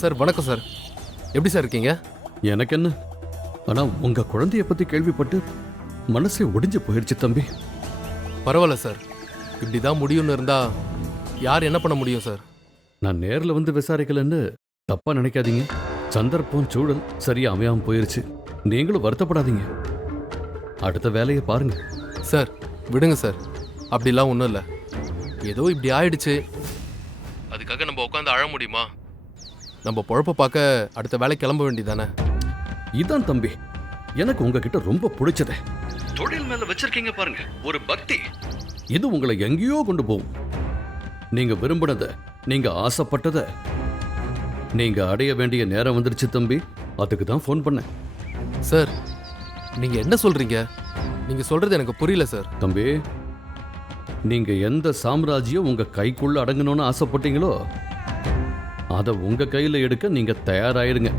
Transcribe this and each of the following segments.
Sir வணக்கம் sir. எப்படி sir இருக்கீங்க? எனக்கு என்ன, ஆனா உங்க குழந்தைய பத்தி கேள்விப்பட்டு மனசே ஒடிஞ்சு போயிடுச்சு தம்பி. பரவாயில்ல சார், இப்படி தான் முடியும்னு இருந்தா யார் என்ன பண்ண முடியும் சார்? நான் நேர்ல வந்து விசாரிக்கலன்னு தப்பா நினைக்காதீங்க. சந்தர்ப்பம் சூழல் சரியா அமையாம போயிருச்சு. நீங்களும் வருத்தப்படாதீங்க. அடுத்த வேலையை பாருங்க. சார் விடுங்க சார், அப்படிலாம் ஒன்றும் இல்லை. ஏதோ இப்படி ஆயிடுச்சு, அதுக்காக நம்ம உட்காந்து அழ முடியுமா? நம்ம பொழப்ப பார்க்க அடுத்த வேலை கிளம்ப வேண்டியதானே? இதான் தம்பி எனக்கு உங்ககிட்ட ரொம்ப பிடிச்சது. தொழில் மேல வச்சிருக்கீங்க பாருங்க ஒரு பக்தி. இது உங்களை எங்கேயோ கொண்டு போகும். நீங்க விரும்பினத, நீங்க ஆசைப்பட்டத நீங்க அடைய வேண்டிய நேரம் வந்துருச்சு தம்பி. அதுக்கு தான் ஃபோன் பண்ணேன். சார் நீங்க என்ன சொல்றீங்க? நீங்க சொல்றது எனக்கு புரியல சார். தம்பி, நீங்க எந்த சாம்ராஜ்யம் உங்க கைக்குள்ள அடங்கணும்னு ஆசைப்பட்டீங்களோ அதை உங்க கையில எடுக்க நீங்க தயாராயிடுங்க.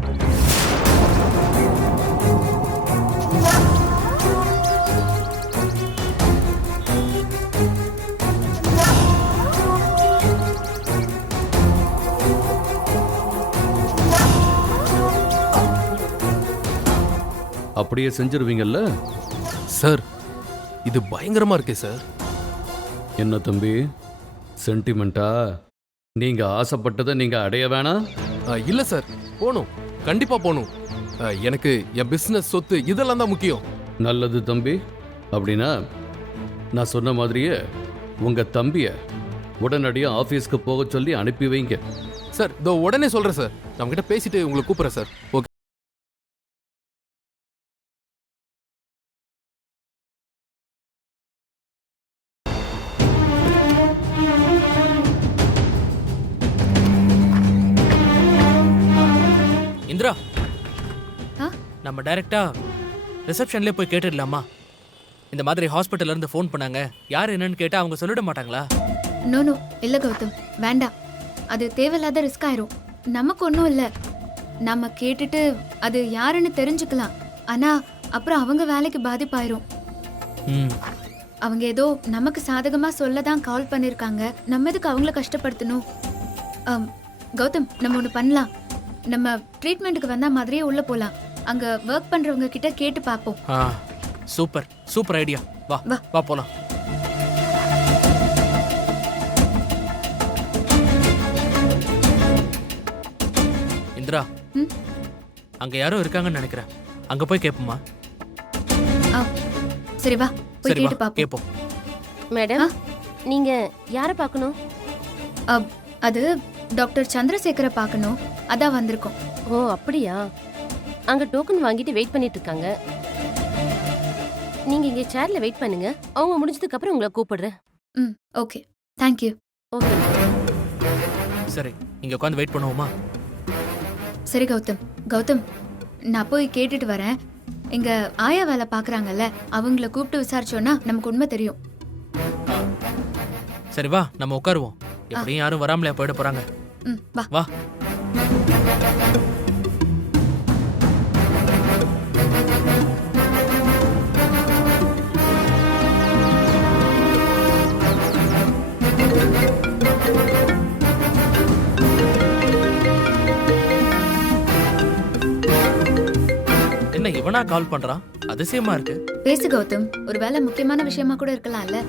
அப்படியே செஞ்சிருவீங்கல்ல? சார் இது பயங்கரமா இருக்கே சார். என்ன தம்பி, சென்டிமெண்டா? நீங்க ஆசைப்பட்டதை நீங்க அடைய வேணாம்? இல்ல சார், போகணும், கண்டிப்பா போகணும். எனக்கு என் பிசினஸ், சொத்து இதெல்லாம் தான் முக்கியம். நல்லது தம்பி. அப்படின்னா நான் சொன்ன மாதிரியே உங்க தம்பிய உடனடியா ஆபீஸ்க்கு போக சொல்லி அனுப்பி வைங்க. சார் இதோ உடனே சொல்றேன் சார். நம்ம கிட்ட பேசிட்டு உங்களை கூப்பிடுறேன் சார். ஓகே. இந்திரா, ஆ? நம்ம டைரக்டா ரிசப்ஷன்லேயே போய் கேட்டுடலாமா? இந்த மாதிரி ஹாஸ்பிட்டல்ல இருந்து ஃபோன் பண்ணாங்க, யார் என்னன்னு கேட்டா அவங்க சொல்லிட மாட்டாங்களா? நோ நோ, இல்ல கௌதம், வேண்டாம். அது தேவையில்லாத ரிஸ்க் ஆயிரும். நமக்கு ஒன்றும் இல்லை. நம்ம கேட்டுட்டு அது யாருன்னு தெரிஞ்சுக்கலாம். ஆனா அப்புறம் அவங்க வேலைக்கு பாதிப்பாயிரும். ம், அவங்க ஏதோ நமக்கு சாதகமா சொல்ல தான் கால் பண்ணிருக்காங்க. நம்ம எதுக்கு அவங்கள கஷ்டப்படுத்தணும்? கௌதம், நம்ம ஒன்று பண்ணலாம். நம்ம ட்ரீட்மெண்ட்டுக்கு வந்த மாதிரியே உள்ள போலாம். அங்க ஒர்க் பண்றவங்க கிட்ட கேட்டு பார்ப்போம். ஆ, சூப்பர் சூப்பர் ஐடியா. வா வா. வா போலாம். இந்திரா, ம்? அங்க யாரோ இருக்காங்கன்னு நினைக்கிறேன். அங்க போய் கேட்போமா? ஆ, சரி வா, போய் சரி வா, கேட்டு பார்ப்போம். கேட்போம். மேடம், ஆ? நீங்க யாரை பார்க்கணும்? அது டாக்டர் சந்திரசேகரை பார்க்கணும். அதான் வந்திருக்கோம். ஓ அப்படியா? அங்க டோக்கன் வாங்கிட்டு வெயிட் பண்ணிட்டு இருக்காங்க. நீங்க இங்க சேர்ல வெயிட் பண்ணுங்க. அவங்க முடிஞ்சதுக்கு அப்புறம் உங்களை கூப்பிடுறேன். ம், ஓகே, தேங்க்யூ. ஓகே. சரி, இங்க உட்காந்து வெயிட் பண்ணுவோமா? சரி கௌதம். கௌதம், நான் போய் கேட்டுட்டு வரேன். இங்க ஆயா வேலை பார்க்குறாங்கல்ல, அவங்கள கூப்பிட்டு விசாரிச்சோன்னா நமக்கு உண்மை தெரியும். சரி வா, நம்ம உட்காருவோம். எப்படியும் யாரும் வராமலே போயிட போறாங்க. ம், வா. வா. என்ன இவனா கால் பண்றான்? அதிசயமா இருக்கு. பேசு கௌதம், ஒரு வேலை முக்கியமான விஷயமா கூட இருக்கலாம்ல.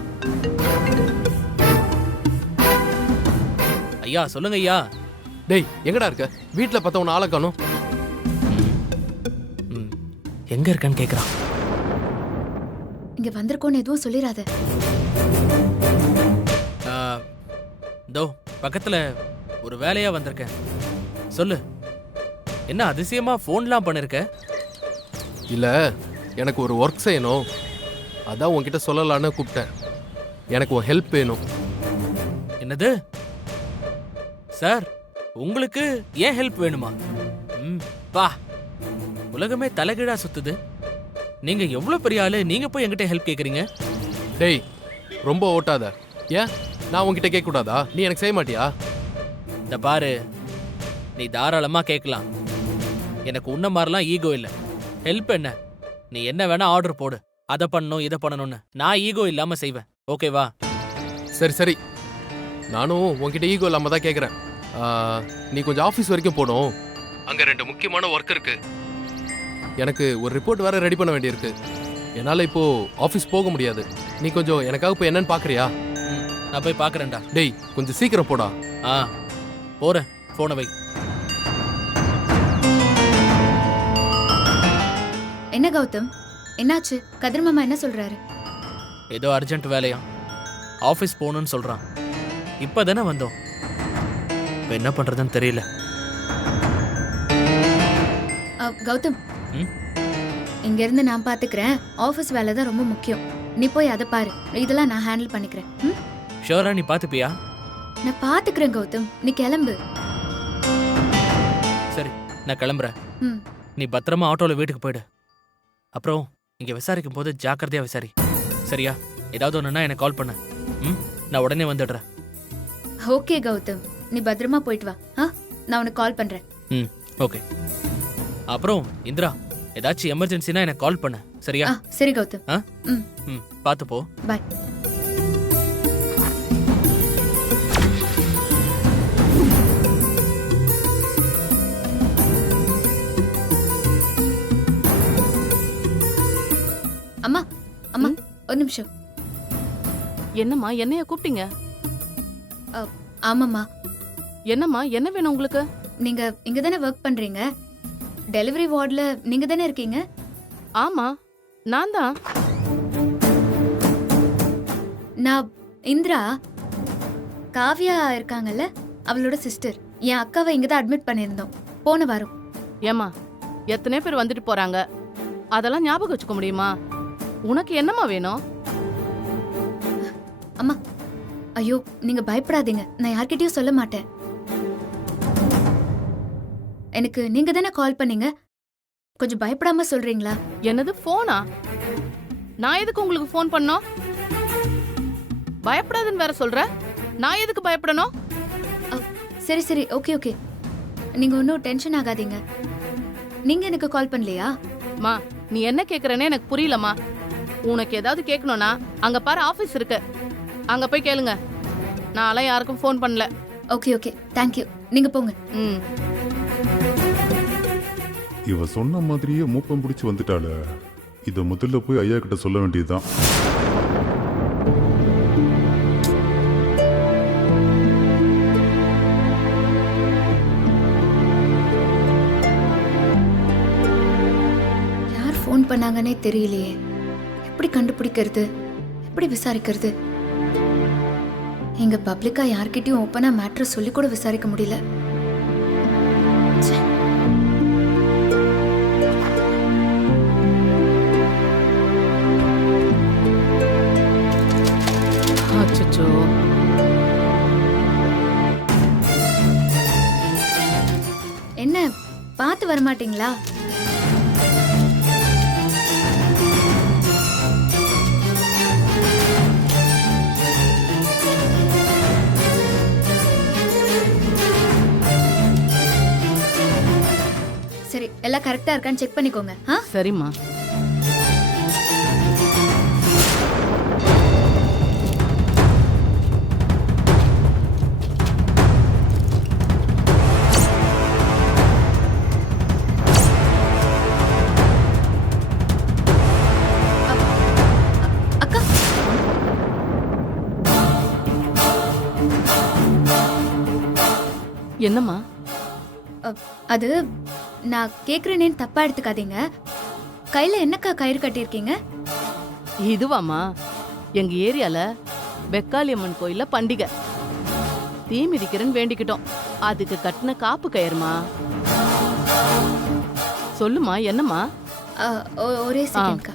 ஐயா சொல்லுங்க ஐயா. டேய் எங்கடா இருக்க? வீட்டில் பார்த்தா உன்னை ஆளை காணோம். ம், எங்க இருக்கன்னு கேக்குறான். இங்க வந்திருக்கோன்னு எதுவும் சொல்லிடாத. ஆ, தோ பக்கத்துல ஒரு வேலையா வந்திருக்கேன். சொல்லு, என்ன அதிசயமா ஃபோன்லாம் பண்ணிருக்க? இல்லை, எனக்கு ஒரு ஒர்க் செய்யணும், அதான் உன்கிட்ட சொல்லலான்னு கூப்பிட்டேன். எனக்கு ஒரு ஹெல்ப் வேணும். என்னது சார், உங்களுக்கு ஏன் ஹெல்ப் வேணுமா? ம், பா, உலகமே தலைகீழா சுத்துது. நீங்க எவ்வளவு பெரிய ஆளு, நீங்க போய் என்கிட்ட ஹெல்ப் கேக்குறீங்க? டேய் ரொம்ப ஓட்டாத. ஏன் நான் உன்கிட்ட கேட்கக்கூடாதா? நீ எனக்கு செய்ய மாட்டியா? இந்த பாரு, நீ தாராளமா கேட்கலாம். எனக்கு உன்ன மாதிரிலாம் ஈகோ இல்லை. ஹெல்ப் என்ன, நீ என்ன வேணா ஆர்டர் போடு. அதை பண்ணணும் இதை பண்ணணும்னு நான் ஈகோ இல்லாம செய்வேன். ஓகேவா? சரி சரி, நானும் உன்கிட்ட ஈகோ இல்லாம தான் கேட்குறேன். நீ கொஞ்சம் ஆஃபீஸ் வரைக்கும் போகணும். அங்கே 2 முக்கியமான ஒர்க் இருக்கு. எனக்கு ஒரு ரிப்போர்ட் வேற ரெடி பண்ண வேண்டியிருக்கு. என்னால் இப்போ ஆஃபீஸ் போக முடியாது. நீ கொஞ்சம் எனக்காக போய் என்னன்னு பார்க்குறியா? நான் போய் பார்க்கறேன்டா. டேய் கொஞ்சம் சீக்கிரம் போடா. ஆ போறேன். போனை வை. என்ன கௌதம், என்னாச்சு? கதிர் மாமா என்ன சொல்றாரு? ஏதோ அர்ஜென்ட் வேலையா, ஆஃபீஸ் போகணும்னு சொல்றான். இப்பதானே வந்தோம். இப்ப என்ன பண்றதுன்னு தெரியல. கௌதம், ம்? இங்க இருந்து நான் பாத்துக்கிறேன். ஆபீஸ் வேலை தான் ரொம்ப முக்கியம். நீ போய் அதை பாரு, இதெல்லாம் நான் ஹேண்டில் பண்ணிக்கிறேன். ம்? ஷோரா நீ பாத்துப்பியா? நான் பாத்துக்கிறேன் கௌதம், நீ கிளம்பு. சரி நான் கிளம்புறேன். ம். நீ பத்திரமா ஆட்டோல வீட்டுக்கு போயிடு. அப்புறம் இங்க விசாரிக்கும் போது ஜாக்கிரதையா விசாரி, சரியா? ஏதாவது ஒண்ணுன்னா எனக்கு கால் பண்ண. ம், நான் உடனே வந்துடுறேன். ஓகே கௌதம், நீ பத்திரமா போயிட்டு வா. நான் உனக்கு கால் பண்றேன். ம் ஓகே. அப்புறம் இந்திரா, ஏதாச்சும் எமர்ஜென்சினா எனக்கு கால் பண்ண, சரியா? சரி கௌதம். ஆ? ம். ம் பார்த்து போ. பாய். அம்மா அம்மா, ஒரு நிமிஷம். என்னம்மா என்னைய கூப்பிட்டீங்க? ஆமாம்மா, என்னம்மா என்ன வேணும் உங்களுக்கு? நீங்க இங்க தானே ஒர்க் பண்றீங்க? டெலிவரி வார்டுல நீங்க தானே இருக்கீங்க? ஆமா நான் தான். நான் இந்திரா, காவ்யா இருக்காங்கல்ல, அவளோட சிஸ்டர். என் அக்காவை இங்க தான் அட்மிட் பண்ணியிருந்தோம் போன வாரம். ஏம்மா எத்தனை பேர் வந்துட்டு போறாங்க, அதெல்லாம் ஞாபகம் வச்சுக்க முடியுமா? உனக்கு என்னம்மா வேணும்? அம்மா, ஐயோ நீங்க பயப்படாதீங்க, நான் யார்கிட்டயும் சொல்ல மாட்டேன். எனக்கு நீங்க தானே கால் பண்ணீங்க, கொஞ்சம் பயப்படாம சொல்றீங்களா? என்னது போனா? நான் எதுக்கு உங்களுக்கு ஃபோன் பண்ணோம்? பயப்படாதுன்னு வேற சொல்ற, நான் எதுக்கு பயப்படணும்? சரி சரி, ஓகே ஓகே, நீங்க ஒன்றும் டென்ஷன் ஆகாதீங்க. நீங்க எனக்கு கால் பண்ணலையா? மா நீ என்ன கேக்குறேன்னு எனக்கு புரியலம்மா. உனக்கு ஏதாவது கேட்கணும்னா அங்க பாரு ஆபீஸ் இருக்கு, அங்க போய் கேளுங்க. நான்லாம் யாருக்கும் ஃபோன் பண்ணல. ஓகே ஓகே, தேங்க்யூ, நீங்க போங்க. ம். இவ சொன்ன மாதிரியே மூப்பம் பிடிச்சி வந்துட்டாள. இத முதல்ல போய் ஐயா கிட்ட சொல்ல வேண்டியதுதான். யார் ஃபோன் பண்ணாங்கன்னே தெரியலையே. எப்படி கண்டுபிடிக்கிறது, எப்படி விசாரிக்கிறது? இங்க பப்ளிக்கா யார்கிட்டயும் ஓப்பனா மேட்டர் சொல்லி கூட விசாரிக்க முடியல. ச்சே. அச்சச்சோ. என்ன பார்த்து வரமாட்டீங்களா? சரி, எல்லாம் கரெக்டா இருக்கான்னு செக் பண்ணிக்கோங்க. சரிம்மா. அக்கா, என்னம்மா? அது நான் கேக்குறேனேன்னு தப்பா எடுத்துக்காதீங்க. கையில என்னக்கா கயிறு கட்டியிருக்கீங்க? இதுவாம்மா, எங்க ஏரியால வெக்காளியம்மன் கோயில்ல பண்டிகை, தீ மிதிக்கிறேன்னு வேண்டிக்கிட்டோம். அதுக்கு கட்டின காப்பு கயிறுமா. சொல்லுமா என்னம்மா? ஒரே செகண்ட்க்கா.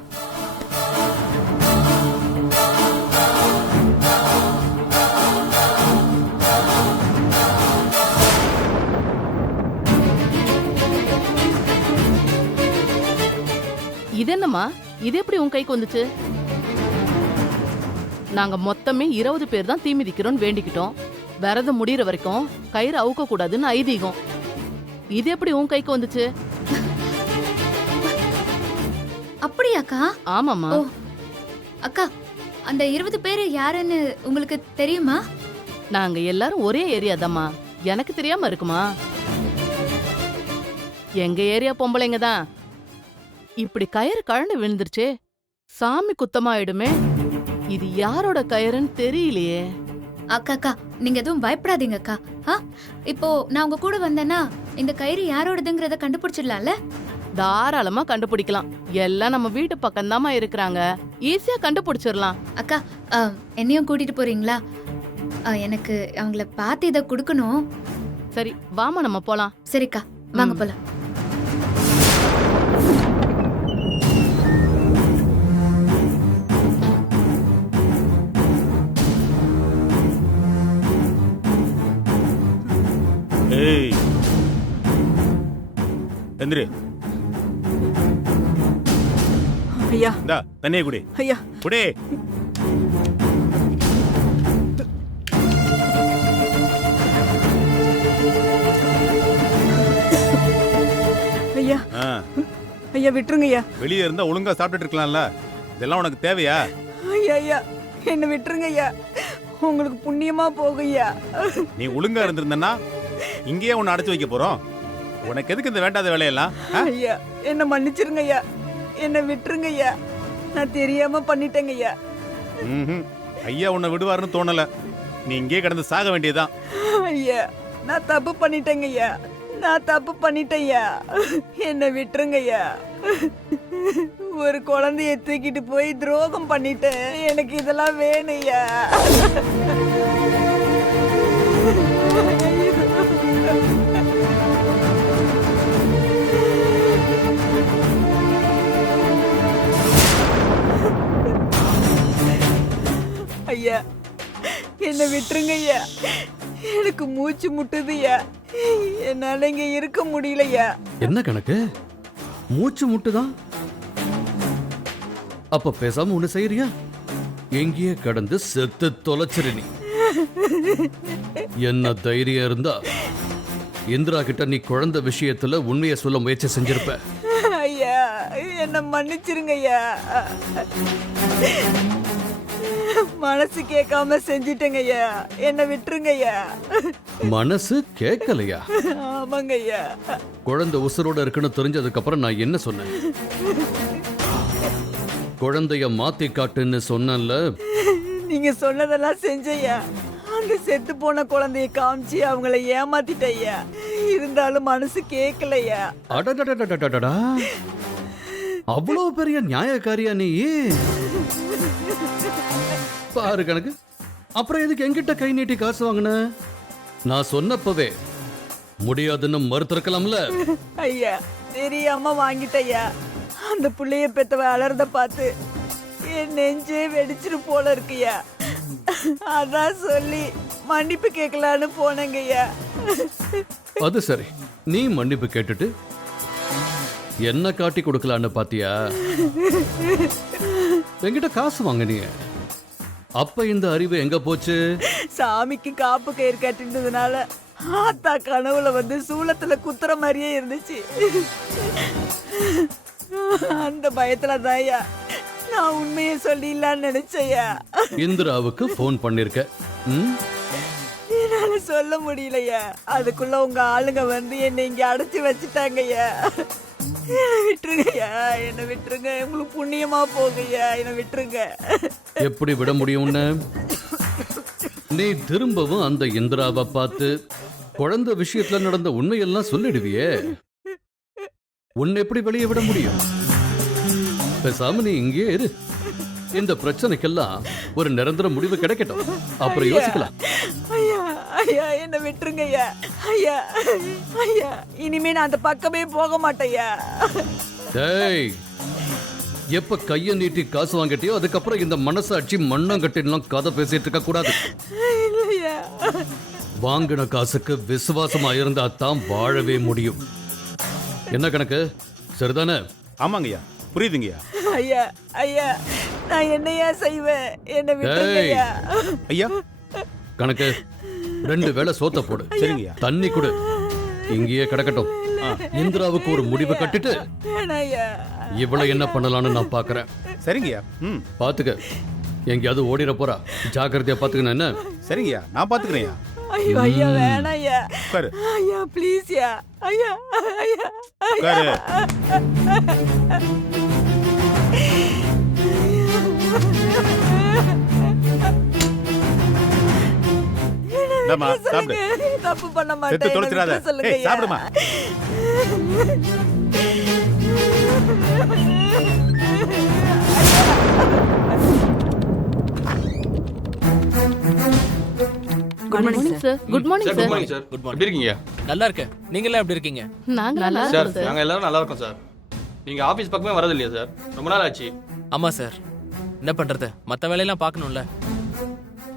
இது என்னம்மா, இது எப்படி உன் கைக்கு வந்துச்சு? நாங்க மொத்தமே 20 பேர் தான் தீ மிதிக்கிறோம்னு வேண்டிக்கிட்டோம். விரதம் முடியற வரைக்கும் கயிறு அவுக்க கூடாதுன்னு ஐதீகம். இது எப்படி உன் கைக்கு வந்துச்சு? அப்படியாக்கா? ஆமாம்மா. ஓ, அக்கா, அந்த 20 பேர் யாருன்னு உங்களுக்கு தெரியுமா? நாங்க எல்லாரும் ஒரே ஏரியா தாம்மா. எனக்கு தெரியாம இருக்குமா? எங்க ஏரியா பொம்பளைங்க தான். இப்படி கயிறு கழண்டு விழுந்துருச்சே, சாமி குத்தமாயிடுமே. இது யாரோட கயிறுன்னு தெரியலையே. அக்கா அக்கா நீங்க எதுவும் பயப்படாதீங்க அக்கா. இப்போ நான் உங்க கூட வந்தேன்னா இந்த கயிறு யாரோடதுங்கிறத கண்டுபிடிச்சிடலாம்ல? தாராளமா கண்டுபிடிக்கலாம். எல்லாம் நம்ம வீட்டு பக்கம்தாம்மா இருக்கிறாங்க. ஈஸியா கண்டுபிடிச்சிடலாம். அக்கா என்னையும் கூட்டிட்டு போறீங்களா? எனக்கு அவங்கள பார்த்து இதை கொடுக்கணும். சரி வாமா நம்ம போலாம். சரிக்கா வாங்க போலாம். ஏய் எந்திரி. ஐயா இந்தா தண்ணியை குடி. ஐயா குடி. ஐயா ஆ, ஐயா விட்டுருங்க ஐயா. வெளியே இருந்தா ஒழுங்கா சாப்பிட்டுட்டு இருக்கலாம்ல. இதெல்லாம் உனக்கு தேவையா? ஐயா ஐயா என்ன விட்டுருங்க ஐயா. உங்களுக்கு புண்ணியமா போகும் ஐயா. நீ ஒழுங்கா இருந்திருந்தனா இங்கேயே உன்னை அடைச்சு வைக்க போறோம். உனக்கு எதுக்கு இந்த வேண்டாத வேலையெல்லாம்? ஆ? ஐயா என்ன மன்னிச்சிருங்க ஐயா. என்ன விட்டுருங்க ஐயா. நான் தெரியாம பண்ணிட்டேங்க ஐயா. ம்ஹும். ஐயா உன்னை விடுவாருன்னு தோணல. நீ இங்கேயே கிடந்து சாக வேண்டியதுதான். ஐயா நான் தப்பு பண்ணிட்டேங்க ஐயா. நான் தப்பு பண்ணிட்டேன் ஐயா. என்ன விட்டுருங்க ஐயா. ஒரு குழந்தைய தூக்கிட்டு போய் துரோகம் பண்ணிட்டேன். எனக்கு இதெல்லாம் வேணும் ஐயா. ஐயா என்ன விட்டுருங்க ஐயா. எனக்கு மூச்சு முட்டுதுயா. என்னால இங்க இருக்க முடியலையா. என்ன கணக்கு? மூச்சு முட்டுதான். அப்ப பேசாம ஒண்ணு செய்யறியா? எங்கேயே கடந்து செத்து தொலைச்சிரு நீ. என்ன தைரியம் இருந்தா இந்திரா கிட்ட நீ குழந்தை விஷயத்துல உண்மையை சொல்ல முயற்சி செஞ்சிருப்ப. ஐயா என்ன மன்னிச்சிருங்க ஐயா. மனசு கேட்காம செஞ்சிட்டேங்க ஐயா. என்ன விட்டுருங்க ஐயா. மனசு கேட்கலையா? ஆமாங்க ஐயா. குழந்தை உசுரோட இருக்குன்னு தெரிஞ்சதுக்கு அப்புறம் நான் என்ன சொன்னேன்? குழந்தைய மாத்தி காட்டுன்னு சொன்னேன்ல. நீங்க சொன்னதெல்லாம் செஞ்சையா. அந்த செத்து போன குழந்தைய காமிச்சு அவங்கள ஏமாத்திட்டய்யா. இருந்தாலும் மனசு கேட்கலையா. அடடடடடடடா. அவ்வளவு பெரிய நியாயக்காரியா நீ? பாரு கணக்கு. அப்புறம் எதுக்கு என்கிட்ட கை நீட்டி காசு வாங்கின? நான் சொன்னப்பவே முடியாதுன்னு மறுத்திருக்கலாம்ல. ஐயா தெரியாம வாங்கிட்டய்யா. அந்த புள்ளைய பெத்தவ அலறத பார்த்து என் நெஞ்சே வெடிச்சிரு போல இருக்குயா. அதான் சொல்லி மன்னிப்பு கேட்கலான்னு போனேங்கய்யா. அது சரி, நீ மன்னிப்பு கேட்டுட்டு என்ன காட்டி கொடுக்கலான்னு பாத்தியா? என்கிட்ட காசு வாங்க நீ. அப்ப இந்த அறிவு எங்க போச்சு? சாமிக்கு காப்பு கயிறு கட்டினதுனால ஆத்தா கனவுல வந்து சூளத்துல குத்துற மாதிரியே இருந்துச்சு. அந்த பயத்துல தான்யா நான் உண்மையை சொல்லிடலான்னு நினைச்சையா. இந்திராவுக்கு போன் பண்ணிருக்க. என்னால சொல்ல முடியலையா. அதுக்குள்ள உங்க ஆளுங்க வந்து என்னை இங்க அடைச்சு வச்சுட்டாங்கய்யா. என்னை விட்டுருங்கய்யா. என்னை விட்டுருங்க. உங்களுக்கு புண்ணியமா போங்கய்யா. என்னை விட்டுருங்க. எப்படி விட முடியும்னு? நீ திரும்பவும் அந்த இந்திராவை பார்த்து குழந்தை விஷயத்துல நடந்த உண்மையெல்லாம் சொல்லிடுவியே. உன்னை எப்படி வெளியே விட முடியும்? பேசாம நீ இங்கே இரு. இந்த பிரச்சனைக்கெல்லாம் ஒரு நிரந்தர முடிவு கிடைக்கட்டும், அப்புறம் யோசிக்கலாம். ஐயா ஐயா என்ன விட்டுருங்க ஐயா. ஐயா ஐயா இனிமே நான் அந்த பக்கமே போக மாட்டேயா. டேய், எப்ப கைய நீட்டி காசு வாங்கிட்டியோ அதுக்கப்புறம் இந்த மனசாட்சி மண்ணங்கட்டின்லாம் கதை பேசிட்டு இருக்க கூடாது. இல்லையா. வாங்கின காசுக்கு விசுவாசமா இருந்தா தான் வாழவே முடியும். என்ன கணக்கு? சரிதானே? ஆமாங்கய்யா, புரியுதுங்கய்யா. ஐயா ஐயா நான் என்னையா செய்வேன்? என்ன விட்டுருங்கய்யா. ஐயா கணக்கு 2 வேளை சோத்த போடு. சரிங்கய்யா. தண்ணி கொடு. இங்கேயே கிடக்கட்டும். இந்திராவுக்கு ஒரு முடிவு கட்டிட்டு வேணாய்யா. இவ்வளவு என்ன பண்ணலாம்னு நான் பாக்குறேன். சரிங்கய்யா. பாத்துக்க, எங்கேயாவது ஓடிட போறா. ஜாக்கிரதையா பாத்துக்கணும். என்ன? சரிங்கய்யா, நான் பாத்துக்கிறேன்யா. ஐயோ ஐயா வேணாம் ஐயா உட்காரு ஐயா ப்ளீஸ் யா ஐயா ஐயா உட்காரு. இந்தாம்மா, சாப்பிடு. தப்பு பண்ண செத்து மாட்டேன் தொலைச்சிடாத. என்னை சொல்லுங்க ஏய், சாப்பிடுமா. Good morning sir good morning sir sir good morning sir Good morning. எப்படி இருக்கீங்க நல்லா இருக்கேன் நீங்க எல்லாம் எப்படி இருக்கீங்க நாங்க நல்லா சார் இருக்கோம் சார் நாங்க எல்லாரும் நல்லா இருக்கோம் சார் நீங்க ஆபீஸ் பக்கமே வரது இல்லையா சார் ரொம்ப நாள் ஆச்சு ஆமா சார் என்ன பண்றது மத்த வேலையெல்லாம் பார்க்கணும்ல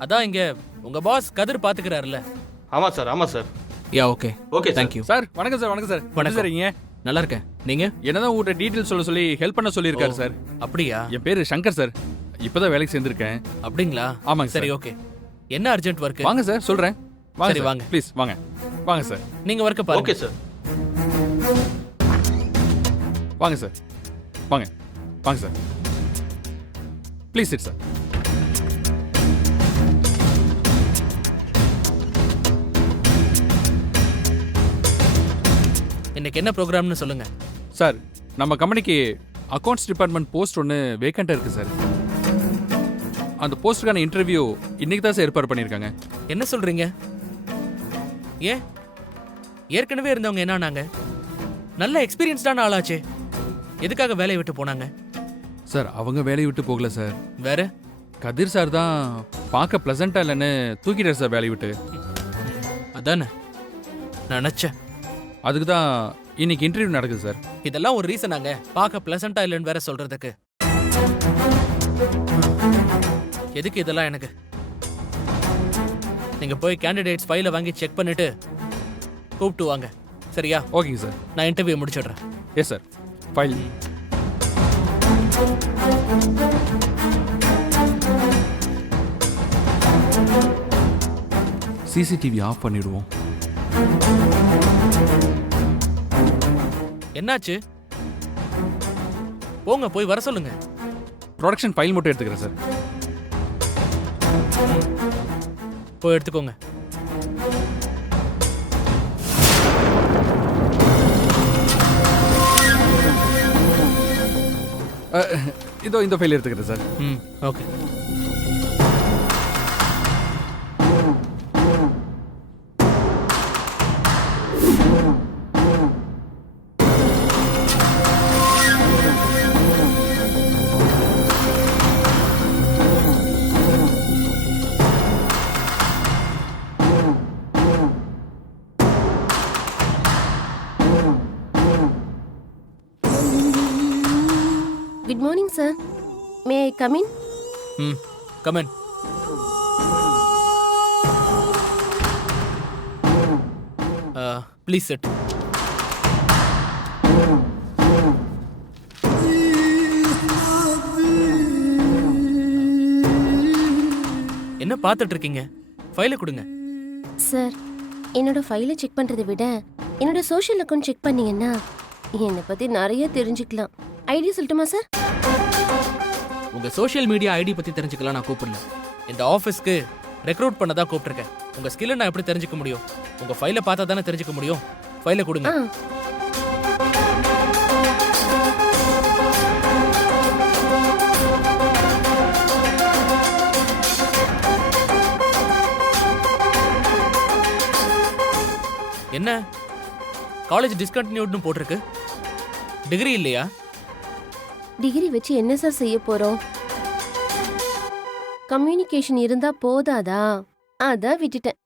அதான் இங்க உங்க பாஸ் கதிர் பாத்துக்கிறாருல்ல ஆமா sir yeah okay okay thank you sir வணக்கம் சார் வணக்கம் சார் வணக்கம். சார் இருக்கீங்க நல்லா இருக்கேன் நீங்க என்னதான் உங்கள்கிட்ட டீட்டெயில் சொல்ல சொல்லி ஹெல்ப் பண்ண சொல்லியிருக்காரு ஓ. சார் அப்படியா என் பேரு சங்கர் சார் இப்பதான் வேலைக்கு சேர்ந்திருக்கேன் அப்படிங்களா ஆமாங்க சரி சார் ஓகே என்ன அர்ஜென்ட் ஒர்க் வாங்க சார் சொல்றேன் வாங்க சரி, சார். வாங்க. ப்ளீஸ் வாங்க வாங்க சார் நீங்க ஒர்க்க பாருங்க ஓகே சார் வாங்க சார் வாங்க வாங்க சார் ப்ளீஸ் சிட் சார் இன்னைக்கு என்ன ப்ரோக்ராம்னு சொல்லுங்க சார் நம்ம கம்பெனிக்கு அக்கௌண்ட்ஸ் டிபார்ட்மெண்ட் போஸ்ட் ஒன்று வேக்கண்ட்டாக இருக்கு சார் அந்த போஸ்ட்டுக்கான இன்டர்வியூ இன்னைக்கு தான் சார் ஏற்பாடு பண்ணியிருக்காங்க என்ன சொல்றீங்க ஏன் ஏற்கனவே இருந்தவங்க என்ன ஆனாங்க நல்ல எக்ஸ்பீரியன்ஸ்டான ஆளாச்சே எதுக்காக வேலையை விட்டு போனாங்க சார் அவங்க வேலையை விட்டு போகல சார் வேற கதிர் சார் தான் பார்க்க ப்ளசண்ட்டாக இல்லைன்னு தூக்கிட்டார் சார் வேலையை விட்டு அதானே நான் நினைச்சேன் அதுக்கு தான் இன்னைக்கு இன்டர்வியூ நடக்குது சார் இதெல்லாம் ஒரு ரீசனாங்க பார்க்க பிளசண்டா இல்லைன்னு வேற சொல்றதுக்கு எதுக்கு இதெல்லாம் எனக்கு நீங்க போய் கேண்டிடேட்ஸ் ஃபைலை வாங்கி செக் பண்ணிட்டு கூப்பிட்டு வாங்க சரியா ஓகேங்க சார் நான் இன்டர்வியூ முடிச்சிடுறேன் yes sir file CCTV off பண்ணிடுவோம் என்னாச்சு போங்க போய் வர சொல்லுங்க ப்ரொடக்ஷன் ஃபைல் மட்டும் எடுத்துக்கிறேன் சார் போய் எடுத்துக்கோங்க இதோ இந்த ஃபைல் எடுத்துக்கிறேன் சார் ம் okay good morning sir May I come in ம் கமன் ப்ளீஸ் செட் என்ன பார்த்துட்டு இருக்கீங்க ஃபைலை கொடுங்க சார் என்னோட ஃபைலை செக் பண்றதை விட என்னோட சோஷியல் அக்கௌண்ட் செக் பண்ணீங்கன்னா என்னை பத்தி நிறைய தெரிஞ்சுக்கலாம் ஐடி சொல்லட்டுமா சார் உங்க சோஷியல் மீடியா ஐடி பத்தி தெரிஞ்சுக்கலாம் நான் கூப்பிடல இந்த ஆஃபீஸ்க்கு ரெக்ரூட் பண்ண தான் கூப்பிட்டுருக்கேன் உங்க ஸ்கில்லை நான் எப்படி தெரிஞ்சுக்க முடியும் உங்க ஃபைலை பார்த்தா தானே தெரிஞ்சுக்க முடியும் ஃபைலை கொடுங்க ஆ என்ன காலேஜ் டிஸ்கண்டினியூட்னு போட்டிருக்கு டிகிரி இல்லையா டிகிரி வச்சு என்ன சார் செய்ய போறோம் கம்யூனிகேஷன் இருந்தா போதாதா அதான் விட்டுட்டேன்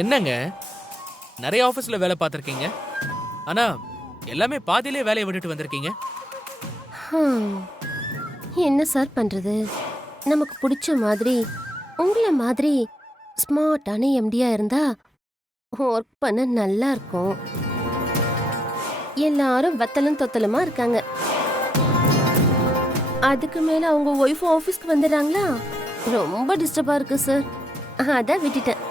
என்னங்க நிறைய ஆஃபீஸ்ல வேலை பார்த்துருக்கீங்க ஆனா எல்லாமே பாதியிலே வேலையை விட்டுட்டு வந்திருக்கீங்க ஹம். என்ன சார் பண்றது நமக்கு பிடிச்ச மாதிரி உங்களை மாதிரி ஸ்மார்ட்டான எம்டியா இருந்தா ஒர்க் பண்ண நல்லா இருக்கும் எல்லாரும் வத்தலும் தொத்தலுமா இருக்காங்க அதுக்கு மேல அவங்க ஒய்ஃபும் ஆஃபீஸ்க்கு வந்துடுறாங்களா ரொம்ப டிஸ்டர்பா இருக்கு சார் அதான் விட்டுட்டேன்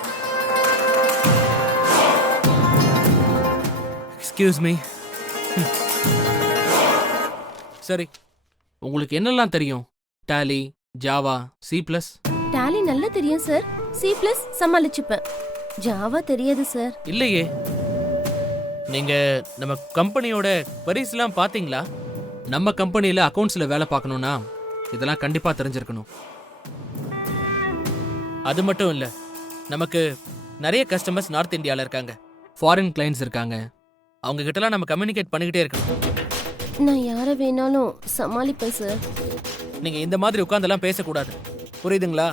எக்ஸ்கியூஸ் மீ சரி உங்களுக்கு என்னெல்லாம் தெரியும் டாலி, ஜாவா, C++. டாலி நல்லா தெரியும் சார். C+ சமாளிச்சுப்பேன். ஜாவா தெரியாது சார். இல்லையே. நீங்க நம்ம கம்பெனியோட queries-லாம் பாத்தீங்களா? நம்ம கம்பெனில அக்கவுண்ட்ஸ்ல வேலை பார்க்கணும்னா இதெல்லாம் கண்டிப்பா தெரிஞ்சிருக்கணும். அது மட்டும் இல்ல, நமக்கு நிறைய கஸ்டமர்ஸ் நார்த் இந்தியால இருக்காங்க, ஃபாரின் கிளைண்ட்ஸ் இருக்காங்க. அவங்க கிட்டலாம் நம்ம கம்யூனிகேட் பண்ணிக்கிட்டே இருக்கணும். நான் யாரை வேணாலும் சமாளிப்பேன் சார். நீங்க இந்த மாதிரி உட்கார்ந்தெல்லாம் பேசக்கூடாது, புரியுதுங்களா?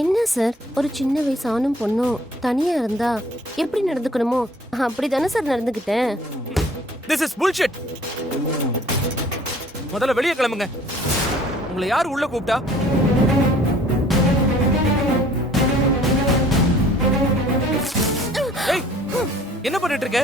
என்ன சார், ஒரு சின்ன வயசு ஆணும் பொண்ணும் தனியா இருந்தா எப்படி நடந்துக்கணுமோ அப்படிதானே சார் நடந்துக்கிட்டேன். This is bullshit. முதல்ல வெளியே கிளம்புங்க. உங்களை யார் உள்ள கூப்பிட்டா? ஏய், என்ன பண்ணிட்டு இருக்க?